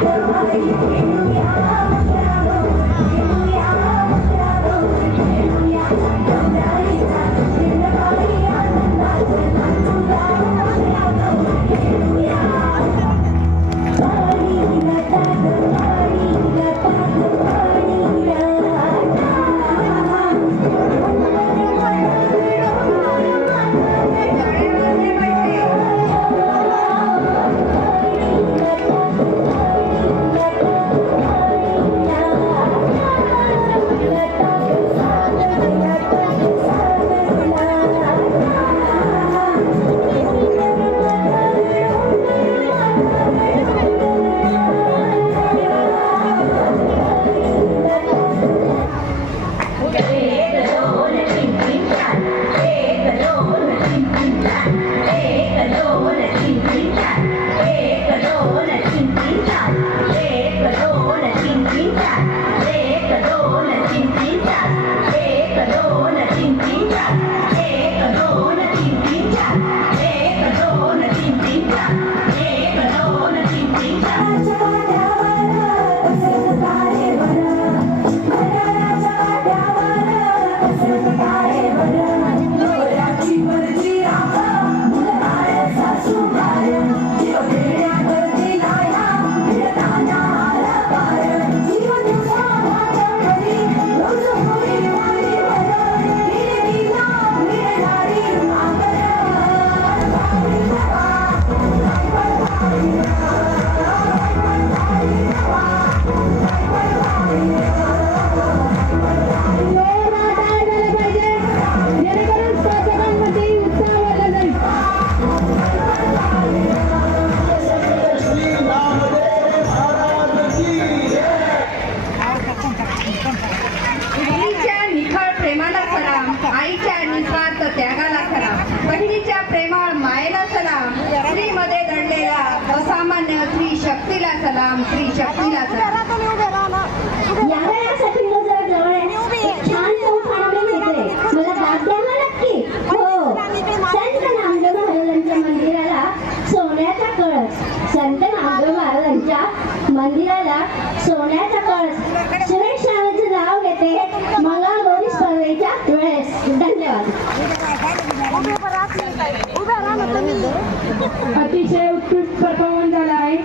Here you are. मुलीच्या बहिणीच्या प्रेमळ मायेला सलाम. स्त्रीमध्ये दडलेल्या असामान्य स्त्री शक्तीला सलाम स्त्री शक्तीला हो. संत नामदेव महाराजांच्या मंदिराला सोन्याचा कळस. संत नामदेव महाराजांच्या मंदिराला सोन्याचा कळस. सुरेश नाव घेते. मंगळगौरी स्पर्धेच्या वेळेस. धन्यवाद. अतिशय उत्कृष्ट परफॉर्मन्स झाला आहे.